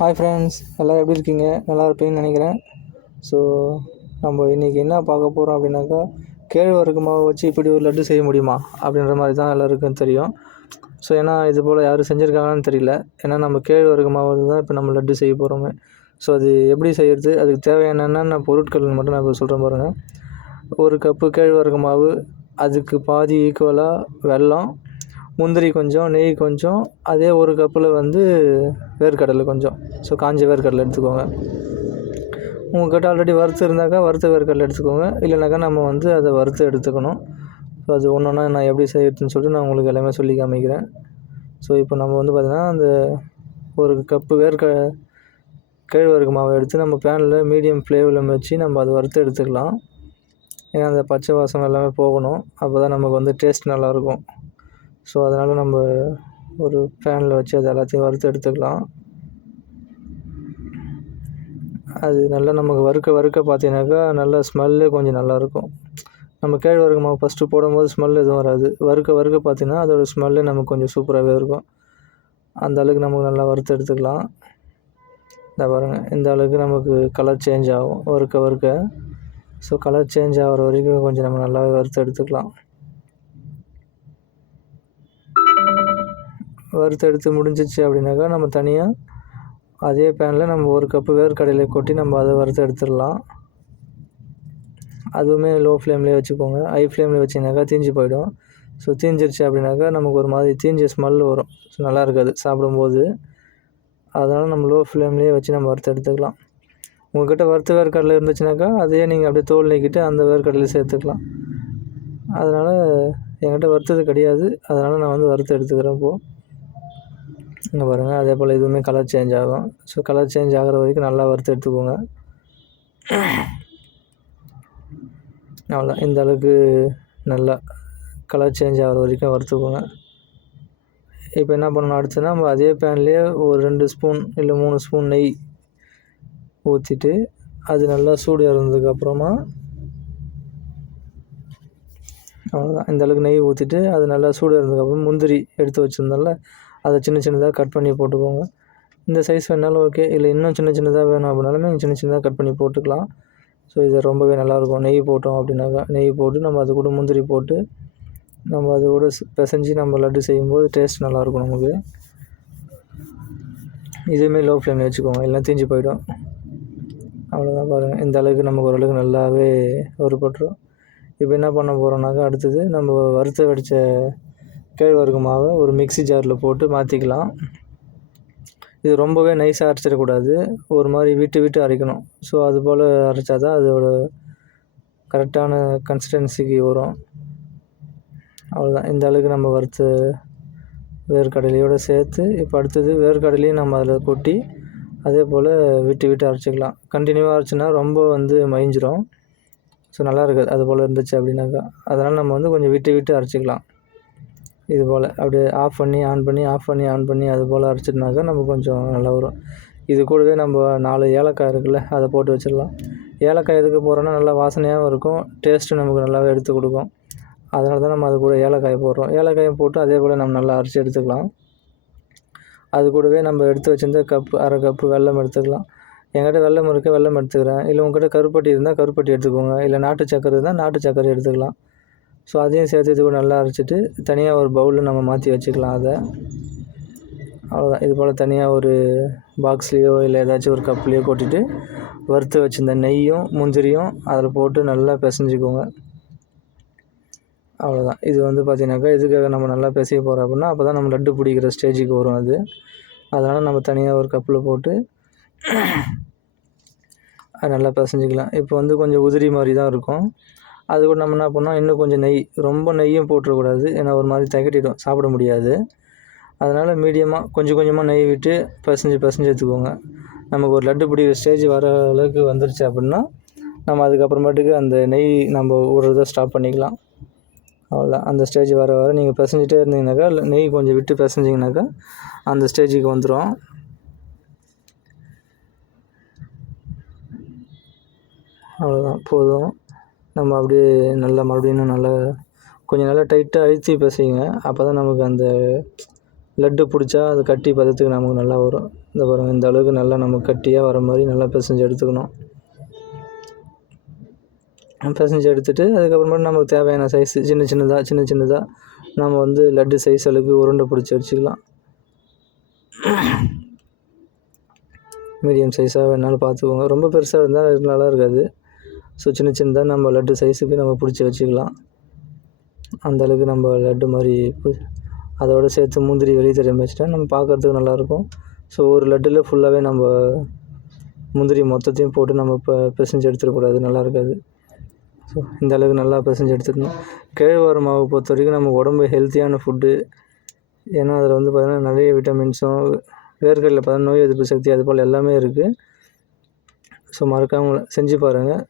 Hi friends, எல்லோரும் எப்படி இருக்கீங்க? நல்லா இருப்பீங்கன்னு நினைக்கிறேன். ஸோ நம்ம இன்றைக்கி என்ன பார்க்க போகிறோம் அப்படின்னாக்கா, கேழ்வரகு மாவு வச்சு இப்படி ஒரு லட்டு செய்ய முடியுமா அப்படின்ற மாதிரி தான் எல்லாருக்கும் தெரியும். ஸோ ஏன்னா இது போல் யாரும் செஞ்சுருக்காங்கன்னு தெரியல. ஏன்னா நம்ம கேழ்வரகு மாவு தான் இப்போ நம்ம லட்டு செய்ய போகிறோமே. ஸோ அது எப்படி செய்கிறது, அதுக்கு தேவையான என்னென்ன பொருட்கள் மட்டும் நான் இப்போ சொல்கிறேன் பாருங்கள். ஒரு கப்பு கேழ்வரகு மாவு, அதுக்கு பாதி ஈக்குவலாக வெல்லம், முந்திரி கொஞ்சம், நெய் கொஞ்சம், அதே ஒரு கப்பில் வந்து வேர்க்கடலை கொஞ்சம். ஸோ காஞ்ச வேர்க்கடலை எடுத்துக்கோங்க. உங்கள்கிட்ட ஆல்ரெடி வறுத்து இருந்தாக்கா வறுத்த வேர்க்கடலை எடுத்துக்கோங்க. இல்லைனாக்கா நம்ம வந்து அதை வறுத்து எடுத்துக்கணும். ஸோ அது ஒன்று ஒன்றா நான் எப்படி செய்யறதுன்னு சொல்லிட்டு நான் உங்களுக்கு எல்லாமே சொல்லி காமிக்கிறேன். ஸோ இப்போ நம்ம வந்து பார்த்திங்கன்னா அந்த ஒரு கப்பு கேழ்வரகு மாவை எடுத்து நம்ம பேனில் மீடியம் ஃப்ளேமில் வச்சு நம்ம அதை வறுத்து எடுத்துக்கலாம். ஏன்னா அந்த பச்சை வாசம் எல்லாமே போகணும். அப்போ தான் நமக்கு வந்து டேஸ்ட் நல்லாயிருக்கும். ஸோ அதனால் நம்ம ஒரு பேனில் வச்சு அது எல்லாத்தையும் வறுத்து எடுத்துக்கலாம். அது நல்லா நமக்கு வறுக்க பார்த்தீங்கன்னாக்கா நல்லா ஸ்மெல்லே கொஞ்சம் நல்லாயிருக்கும். நம்ம கேழ்வரகு மாவு ஃபஸ்ட்டு போடும்போது ஸ்மெல் எதுவும் வராது. வறுக்க பார்த்தீங்கன்னா அதோடய ஸ்மெல்லே நமக்கு கொஞ்சம் சூப்பராகவே இருக்கும். அந்த அளவுக்கு நமக்கு நல்லா வறுத்து எடுத்துக்கலாம். இந்த பாருங்கள், இந்த அளவுக்கு நமக்கு கலர் சேஞ்ச் ஆகும் வறுக்க. ஸோ கலர் சேஞ்ச் ஆகிற வரைக்கும் கொஞ்சம் நம்ம நல்லாவே வறுத்து எடுத்துக்கலாம். வறுத்து எடுத்து முடிஞ்சிச்சு அப்படின்னாக்கா நம்ம தனியாக அதே பேனில் நம்ம ஒரு கப்பு வேர்க்கடலை கொட்டி நம்ம அதை வறுத்து எடுத்துடலாம். அதுவுமே லோ ஃப்ளேம்லேயே வச்சுக்கோங்க. ஹை ஃப்ளேமில் வச்சிங்கனாக்கா தீஞ்சு போயிடும். ஸோ தீஞ்சிருச்சு அப்படின்னாக்கா நமக்கு ஒரு மாதிரி தீஞ்ச ஸ்மெல் வரும். ஸோ நல்லா இருக்காது சாப்பிடும்போது. அதனால் நம்ம லோ ஃப்ளேம்லேயே வச்சு நம்ம வறுத்து எடுத்துக்கலாம். உங்கள்கிட்ட வறுத்த வேர்க்கடலை இருந்துச்சுனாக்கா அதையே நீங்கள் அப்படியே தோல் நீக்கிட்டு அந்த வேர்க்கடலையை சேர்த்துக்கலாம். அதனால் என்கிட்ட வறுத்தது கிடையாது. அதனால் நான் வந்து வறுத்து எடுத்துக்கிறேன். இப்போது இங்கே பாருங்கள், அதே போல் இதுவுமே கலர் சேஞ்ச் ஆகும். ஸோ கலர் சேஞ்ச் ஆகிற வரைக்கும் நல்லா வறுத்து எடுத்துக்கோங்க. அவ்வளோதான், இந்த அளவுக்கு நல்லா கலர் சேஞ்ச் ஆகிற வரைக்கும் வறுத்துக்கோங்க. இப்போ என்ன பண்ணணும் அடுத்துன்னா, நம்ம அதே பேன்லேயே ஒரு 2 ஸ்பூன் இல்லை 3 ஸ்பூன் நெய் ஊற்றிட்டு அது நல்லா சூடு இறந்ததுக்கப்புறமா அவ்வளோதான், இந்த அளவுக்கு நெய் ஊற்றிட்டு அது நல்லா சூடு இறந்ததுக்கப்புறம் முந்திரி எடுத்து வச்சுருந்தோம்ல அதை சின்னதாக கட் பண்ணி போட்டுக்கோங்க. இந்த சைஸ் வேணாலும் ஓகே, இல்லை இன்னும் சின்னதாக வேணும் அப்படின்னாலுமே நீங்கள் சின்னதாக கட் பண்ணி போட்டுக்கலாம். ஸோ இது ரொம்பவே நல்லாயிருக்கும். நெய் போட்டோம் அப்படின்னாக்கா நெய் போட்டு நம்ம அது கூட முந்திரி போட்டு நம்ம அது கூட பிசைஞ்சு நம்ம லட்டு செய்யும்போது டேஸ்ட் நல்லாயிருக்கும் நமக்கு. இதுவுமே லோ ஃப்ளேமில் வச்சுக்கோங்க, இல்லைனா தீஞ்சு போயிடும். அவ்வளோதான் பாருங்கள், இந்த அளவுக்கு நமக்கு ஓரளவுக்கு நல்லாவே வறுபட்டுரும். இப்போ என்ன பண்ண போகிறோம்னாக்கா அடுத்தது நம்ம வறுத்து வடித்த கேழ்வரகு மாவை ஒரு மிக்ஸி ஜாரில் போட்டு மாற்றிக்கலாம். இது ரொம்பவே நைஸாக அரைச்சிடக்கூடாது, ஒரு மாதிரி விட்டு அரைக்கணும். ஸோ அது போல் அரைச்சா தான் அதோட கரெக்டான கன்சிஸ்டன்சிக்கு வரும். அவ்வளோதான், இந்த அளவுக்கு நம்ம வறுத்த வேர்க்கடலையோடு சேர்த்து இப்போ அடுத்தது வேர்க்கடலையும் நம்ம அதில் கொட்டி அதே போல் விட்டு அரைச்சிக்கலாம். கண்டினியூவாக அரைச்சின்னா ரொம்ப வந்து மைஞ்சிரும். ஸோ நல்லா இருக்காது அது போல் இருந்துச்சு அப்படின்னாக்கா. அதனால் நம்ம வந்து கொஞ்சம் விட்டு அரைச்சிக்கலாம். இது போல் அப்படியே ஆஃப் பண்ணி ஆன் பண்ணி அது போல் அரைச்சிட்னாக்கா நம்ம கொஞ்சம் நல்லா வரும். இது கூடவே நம்ம 4 ஏலக்காய் இருக்குல்ல, அதை போட்டு வச்சிடலாம். ஏலக்காய் எதுக்கு போடுறோன்னா நல்லா வாசனையாகவும் இருக்கும், டேஸ்ட்டு நமக்கு நல்லாவே எடுத்து கொடுக்கும். அதனால தான் நம்ம அது கூட ஏலக்காய் போடுறோம். ஏலக்காயும் போட்டு அதே போல் நம்ம நல்லா அரைச்சி எடுத்துக்கலாம். அது கூடவே நம்ம எடுத்து வச்சிருந்த அரை கப்பு வெல்லம் எடுத்துக்கலாம். என்கிட்ட வெல்லம் இருக்குது, வெல்லம் எடுத்துக்கிறேன். இல்லை உங்கள்கிட்ட கருப்பட்டி இருந்தால் கருப்பட்டி எடுத்துக்கோங்க. இல்லை நாட்டு சக்கரை இருந்தால் நாட்டு சக்கரை எடுத்துக்கலாம். ஸோ அதையும் சேர்த்து இது கூட நல்லா அரைச்சிட்டு தனியாக ஒரு பவுலில் நம்ம மாற்றி வச்சுக்கலாம். அதை அவ்வளோதான், இது போல் தனியாக ஒரு பாக்ஸ்லேயோ இல்லை ஏதாச்சும் ஒரு கப்லேயோ கொட்டிட்டு வறுத்து வச்சுருந்த நெய்யும் முந்திரியும் அதில் போட்டு நல்லா பிசைஞ்சிக்கோங்க. அவ்வளோதான், இது வந்து பார்த்திங்கனாக்கா இதுக்காக நம்ம நல்லா பிசைய போகிறோம் அப்படின்னா அப்போ தான் நம்ம லட்டு பிடிக்கிற ஸ்டேஜுக்கு வரும் அது. அதனால் நம்ம தனியாக ஒரு கப்பில் போட்டு அது நல்லா பிசைஞ்சிக்கலாம். இப்போ வந்து கொஞ்சம் உதிரி மாதிரி தான் இருக்கும். அது கூட நம்ம என்ன பண்ணோம், இன்னும் கொஞ்சம் நெய், ரொம்ப நெய்யும் போட்டுறக்கூடாது, ஏன்னா ஒரு மாதிரி திகட்டிடும், சாப்பிட முடியாது. அதனால் மீடியமாக கொஞ்சமாக நெய் விட்டு பிசைஞ்சு எடுத்துக்கோங்க. நமக்கு ஒரு லட்டு பிடிக்கிற ஸ்டேஜ் வர அளவுக்கு வந்துருச்சு அப்படின்னா நம்ம அதுக்கப்புறமேட்டுக்கு அந்த நெய் நம்ம விடுறத ஸ்டாப் பண்ணிக்கலாம். அவ்வளோதான், அந்த ஸ்டேஜ் வர நீங்கள் பிசைஞ்சிட்டே இருந்தீங்கனாக்கா நெய் கொஞ்சம் விட்டு பிசைஞ்சிங்கனாக்கா அந்த ஸ்டேஜுக்கு வந்துடும். அவ்வளோதான், போதும். நம்ம அப்படியே நல்லா மறுபடியும் நல்லா கொஞ்சம் நல்லா டைட்டாக அழுத்தி பிசையுங்க. அப்போ தான் நமக்கு அந்த லட்டு பிடிச்சா அது கட்டி பதத்துக்கு நமக்கு நல்லா வரும். இந்த பாருங்கள், இந்த அளவுக்கு நல்லா நம்ம கட்டியாக வர மாதிரி நல்லா பிசைஞ்சு எடுத்துக்கணும். பிசைஞ்சு எடுத்துகிட்டு அதுக்கப்புறமேட்டு நமக்கு தேவையான சைஸு சின்ன சின்னதாக நம்ம வந்து லட்டு சைஸ் அளவுக்கு உருண்டை பிடிச்சி வச்சுக்கலாம். மீடியம் சைஸாக வேணாலும் பார்த்துக்கோங்க. ரொம்ப பெருசாக இருந்தால் நல்லா இருக்காது. ஸோ சின்னதாக நம்ம லட்டு சைஸுக்கு நம்ம பிடிச்சி வச்சுக்கலாம். அந்தளவுக்கு நம்ம லட்டு மாதிரி அதோடு சேர்த்து முந்திரி வெளியே தெரியாமல் வச்சுட்டா நம்ம பார்க்குறதுக்கு நல்லாயிருக்கும். ஸோ ஒரு லட்டில் ஃபுல்லாகவே நம்ம முந்திரி மொத்தத்தையும் போட்டு நம்ம பிசைஞ்சு எடுத்துடக்கூடாது, நல்லா இருக்காது. ஸோ இந்த அளவுக்கு நல்லா பிசைஞ்சு எடுத்துக்கணும். கேழ்வரகு மாவு பொறுத்த வரைக்கும் நம்ம உடம்பு ஹெல்த்தியான ஃபுட்டு. ஏன்னா அதில் வந்து பார்த்திங்கன்னா நிறைய விட்டமின்ஸும், வேர்க்கடலையில் பார்த்தீங்கன்னா நோய் எதிர்ப்பு சக்தி அது போல் எல்லாமே இருக்குது. ஸோ மறக்காமல் செஞ்சு பாருங்கள்.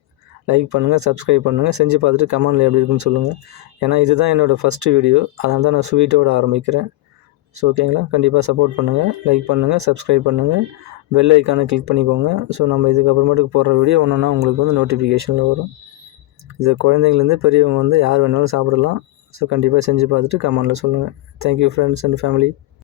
லைக் பண்ணுங்கள், சப்ஸ்கிரைப் பண்ணுங்கள். செஞ்சு பார்த்துட்டு கமெண்டில் எப்படி இருக்குன்னு சொல்லுங்கள். ஏன்னா இதுதான் என்னோடய ஃபஸ்ட்டு வீடியோ, அதனால தான் நான் ஸ்வீட்டோடு ஆரம்பிக்கிறேன். ஸோ ஓகேங்களா, கண்டிப்பாக சப்போர்ட் பண்ணுங்கள், லைக் பண்ணுங்கள், சப்ஸ்கிரைப் பண்ணுங்கள், பெல் ஐக்கானை கிளிக் பண்ணிக்கோங்க. ஸோ நம்ம இதுக்கப்புறமேட்டுக்கு போடுற வீடியோ ஒன்றுன்னா உங்களுக்கு வந்து நோட்டிஃபிகேஷனில் வரும். இது குழந்தைங்கலேருந்து பெரியவங்க வந்து யார் வேணாலும் சாப்பிடலாம். ஸோ கண்டிப்பாக செஞ்சு பார்த்துட்டு கமெண்டில் சொல்லுங்கள். Thank you friends and family.